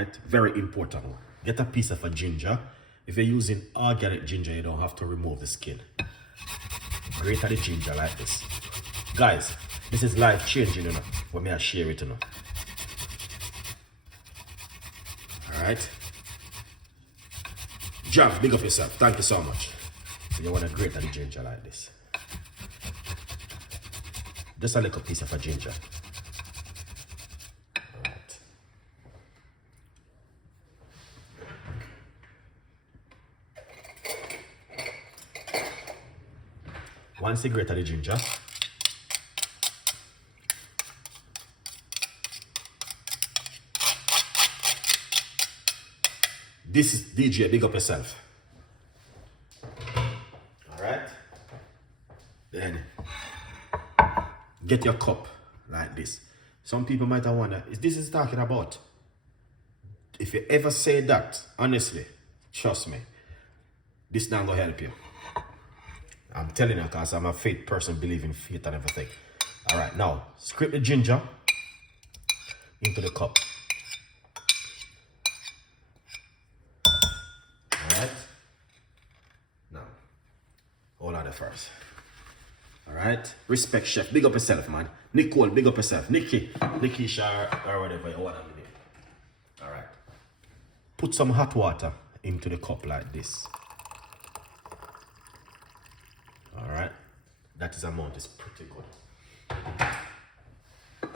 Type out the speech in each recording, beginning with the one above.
right? Very important one. Get a piece of a ginger. If you're using organic ginger, you don't have to remove the skin. Grate the ginger like this. Guys, this is life changing, you know, when I share it, you know. Alright. Jam, big up yourself. Thank you so much. So you want to grate the ginger like this. Just a little piece of a ginger. Alright. Once you grate the ginger, this is DJ, big up yourself. Alright. Then get your cup like this. Some people might have wondered, is this talking about? If you ever say that, honestly, trust me, this not gonna help you. I'm telling you, because I'm a faith person, believe in faith and everything. Alright, now scrape the ginger into the cup. Alright. Now, hold on there first. Alright. Respect chef. Big up yourself, man. Nicole, big up yourself. Nikki Shar, or whatever you want to do. Alright. Put some hot water into the cup like this. Alright. That is amount is pretty good.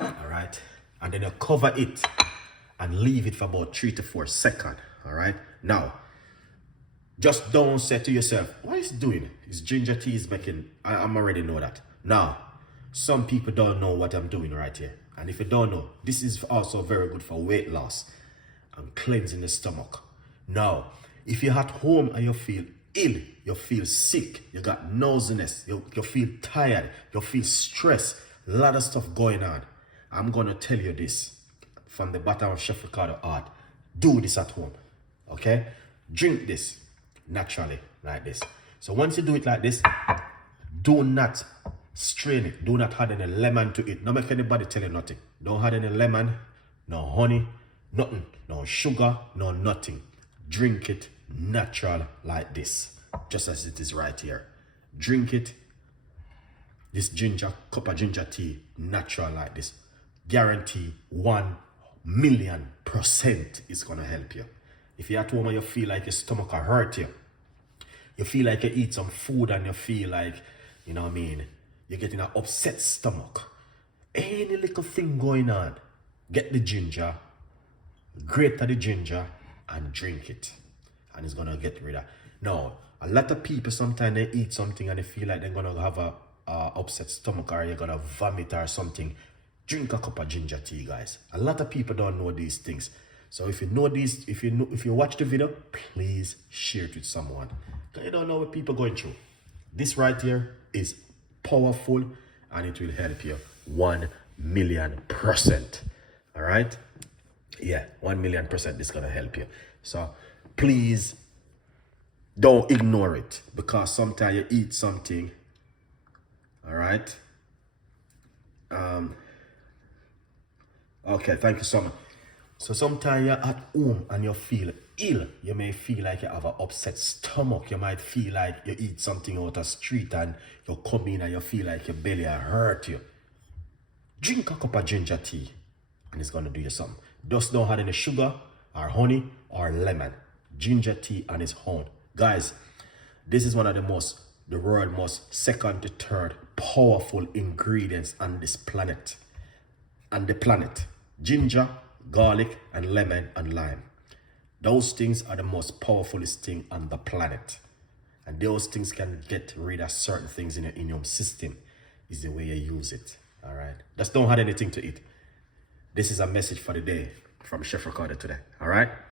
Alright. And then you cover it and leave it for about 3 to 4 seconds. Alright. Now, just don't say to yourself, what is it doing? It's ginger tea is making, I'm already know that. Now, some people don't know what I'm doing right here. And if you don't know, this is also very good for weight loss and cleansing the stomach. Now, if you're at home and you feel ill, you feel sick, you got nauseousness, you feel tired, you feel stressed, a lot of stuff going on, I'm going to tell you this from the bottom of Chef Ricardo heart. Do this at home, okay? Drink this naturally like this. So once you do it like this, do not strain it. Do not add any lemon to it. Don't make anybody tell you nothing. Don't add any lemon, no honey, nothing, no sugar, no nothing. Drink it natural like this, just as it is right here. Drink it, this cup of ginger tea, natural like this. Guarantee 1,000,000% is gonna help you. If you're at home and you feel like your stomach will hurt you, you feel like you eat some food and you feel like, you know what I mean, you're getting an upset stomach, any little thing going on, get the ginger, grate the ginger and drink it. And it's gonna get rid of. Now, a lot of people sometimes they eat something and they feel like they're gonna have a upset stomach or you're gonna vomit or something. Drink a cup of ginger tea, guys. A lot of people don't know these things. So if you know these, if you watch the video, please share it with someone. You don't know what people are going through. This right here is powerful and it will help you 1,000,000%. All right? Yeah, 1,000,000% is gonna help you. So please don't ignore it, because sometimes you eat something. All right? Okay, thank you so much. So sometimes you're at home and you feel ill. You may feel like you have an upset stomach. You might feel like you eat something out of the street and you come in and you feel like your belly hurt you. Drink a cup of ginger tea and it's going to do you something. Just don't add any sugar or honey or lemon. Ginger tea on its own. Guys, this is one of the world's most second to third powerful ingredients on this planet. On the planet. Ginger, garlic, and lemon and lime. Those things are the most powerfulest thing on the planet. And those things can get rid of certain things in your immune system. Is the way you use it. All right. Just don't add anything to it. This is a message for the day from Chef Ricardo today. All right.